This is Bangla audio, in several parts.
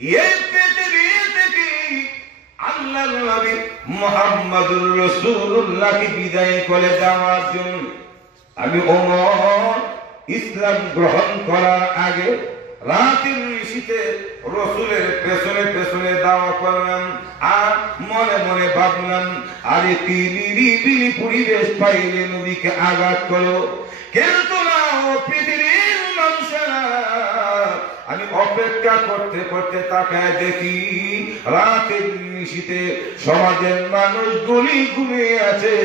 এই পৃথিবী থেকে আল্লাহর নবী মুহাম্মদুর রাসূলুল্লাহকে বিদায় করে দেওয়ার জন্য আমি ওমর ইসলাম গ্রহণ করার আগে রাতের নিশীথে রসুলের পেছনে পেছনে দাওয়া করলাম, আর মনে মনে ভাবলাম আরে কি নিরিবিলি পরিবেশ পাইলে নবীকে আঘাত করো, কিন্তু না, ও পৃথিবীর মানুষেরা। আমি অপেক্ষা করতে করতে তাকায় দেখি রাতের নিশীথে সমাজের মানুষ গুলি ঘুমিয়ে আছে,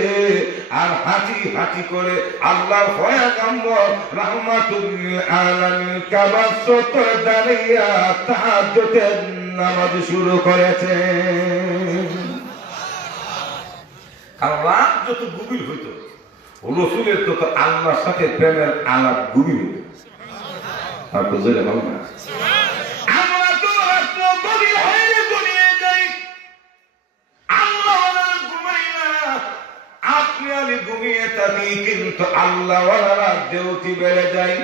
আর হাঁচি হাঁচি করে আল্লাহর পয়গম্বর রাহমাতুল আলামিন কাবার চত্বরে দাঁড়িয়ে তাহাজ্জুদের নামাজ শুরু করেছে। আর রাত যত গভীর হইত, রসুলের তত আল্লাহর সাথে প্রেমের আলাপ গভীর হইত। আর তো জেলে ভালো না, আমরা তো রাত্র গভীর হয়ে ঘুমিয়ে যাই, আল্লাহ ঘুমাই না। আপনি আমি ঘুমিয়ে থাকি, কিন্তু আল্লাহ দেউটি বেড়ে যায়।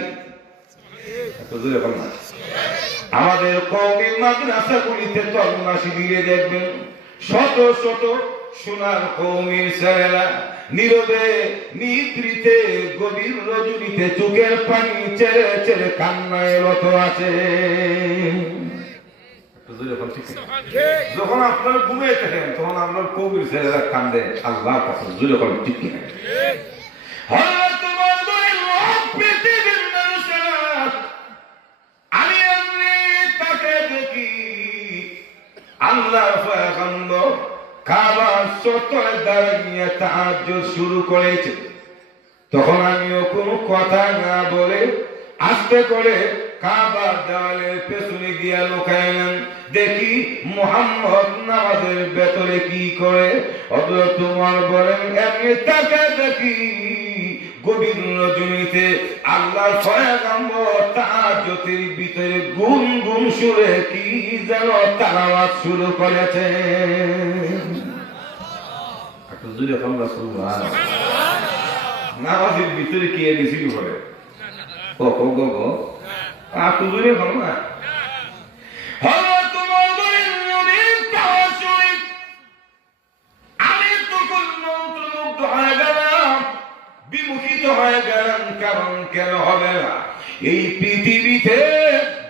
আমাদের কওমি মাদ্রাসাগুলিতে তল্লাশি দিয়ে দেখবেন শত শত সোনার কওমির ছেলেরা নীরবে নিদ্রিতে গভীর রজনীতে চোখের পানি ছেড়ে ছেড়ে কান্নায় রত আছে। যখন আপনারা ঘুমিয়ে থাকেন তখন আপনার কওমির ছেলেরা কান্দে আল্লাহর কাছে, জুড়ে করেন ঠিক কিনা? আল্লাহর পয়গম্বর কাবার চত্বরে দাঁড়িয়ে তাহাজ্জুদ শুরু করেছে। তখন আমিও কোনো কথা না বলে আস্তে করে কাবার দেওয়ালের পেছনে গিয়া লুকাইলাম, দেখি মুহাম্মদ নামাজের ভেতরে কি করে। হযরত ওমর বলেন এমনি তাকায় দেখি গভীর রজনীতে আল্লাহর পয়গম্বর তাহাজ্জুদের ভিতরে গুনগুন সুরে কি যেন তেলাওয়াত শুরু করেছে। নামাজের ভিতরে কি এসে করে আমি তখন মন্ত্রমুগ্ধ হয়ে গেলাম, বিমুখিত হয়ে গেলাম। কারণ কেন হবে না, এই পৃথিবীতে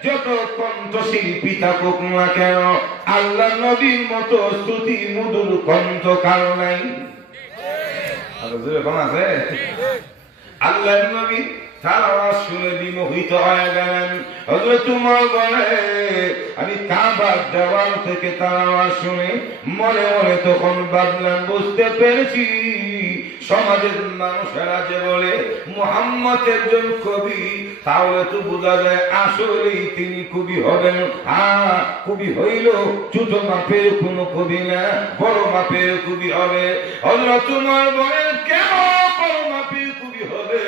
যত কণ্ঠশিল্পী থাকুক না কেন, আল্লাহ নবীর মতো শ্রুতি মধুর কণ্ঠ কারো নাই। আল্লাহ নবী তালাওয়াত শুনে বিমোহিত হয়ে গেলেন। হযরত ওমর বলে আমি কাবার দেওয়াল থেকে তালাওয়াত শুনে মনে মনে তখন ভাবলাম, বুঝতে পেরেছি সমাজের মানুষেরা যে বলে মুহাম্মদ একজন কবি, তাহলে তো বোঝা যায় আসলেই তিনি কবি হবেন। হ্যাঁ, কবি হইল ছোট মাপের কোনো কবি না, বড় মাপের কবি হবে। হযরত ওমর বলেন কেন বড় মাপের কবি হবে?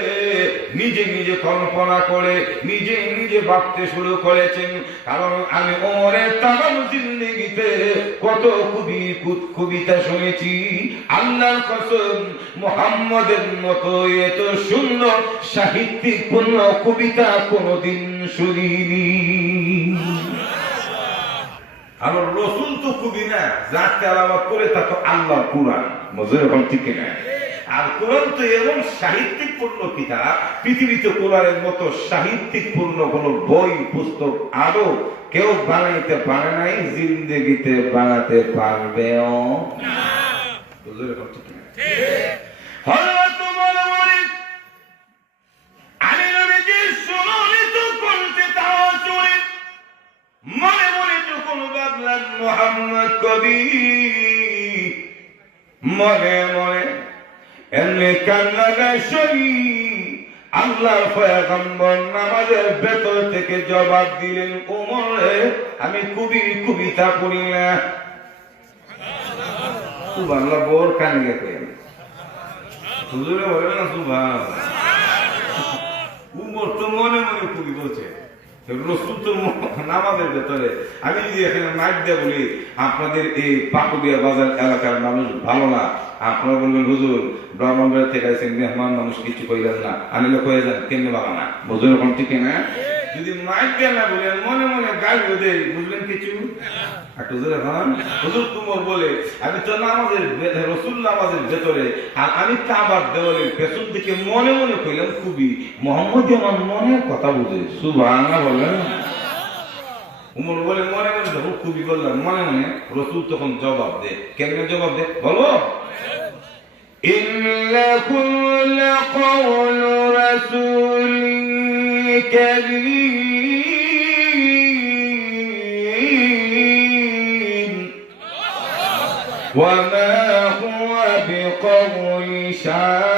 নিজে নিজে কল্পনা করে নিজে নিজে ভাবতে শুরু করেছেন। কারণ আমি ওমরের তামাম জিন্দেগিতে কত কবিতা শুনেছি, আল্লাহর কসম মুহাম্মদের মতো এত সুন্দর সাহিত্যিক পূর্ণ কবিতা কোনদিন শুনিনি। আর রসুল তো কবি না, যার তেলাওয়াত করে তা তো আল্লাহর কুরআন, মজুর এখন ঠিক না? আর কোরআন তো এমন সাহিত্যিক পূর্ণ কিতাব, পৃথিবীতে কোরআনের মতো সাহিত্যিক পূর্ণ কোন বই পুস্তক আরো কেউ বানাইতে পারে নাই, জিন্দেগিতে বানাতে পারবেও না। মনে মনে যখন ভাবলাম মুহাম্মদ কবি, মনে মনে এমনি কান্না গায় শুনি আল্লাহর পয়গম্বর নামাজের ভেতর থেকে জবাব দিলেন, ওমরে আমি কবিতা পড়ি না। সুবহানাল্লাহ, বোর কানে গেছে হুজুরে বলেন না সুবহান। উমর তো মনে মনে কবি বলছে, রসুল তো নামাজের ভেতরে। আমি যদি এখানে মাইক দিয়ে বলি আপনাদের এই পাকুড়িয়া বাজার এলাকার মানুষ ভালো না, আপনারা বলবেন হুজুর ব্রাহ্মণবাড়ি থেকে আসেন মেহমান মানুষ কিছু কইলেন না, আনিলে কয়ে যান কেমনি বাবা না, হুজুর এখন ঠিক না? যদি মাইকে না বলেন মনে মনে গাইব দে বুঝলেন কিছু একটু জোরে এখন হুজুর তোমার বলে আমি তো নামাজের রসুল নামাজের ভেতরে আর আমি কাবার দেওয়ালের পেছন থেকে মনে মনে কইলাম খুবই মোহাম্মদ আমার মনের কথা বুঝে সুবহানাল্লাহ বলেন উমর বলে মনে মনে যখন খুবই বললাম মনে মনে রসুল তখন জবাব দে কেমনে জবাব দে বলো إنكم لقول رسول كريم وما هو بقول شاعر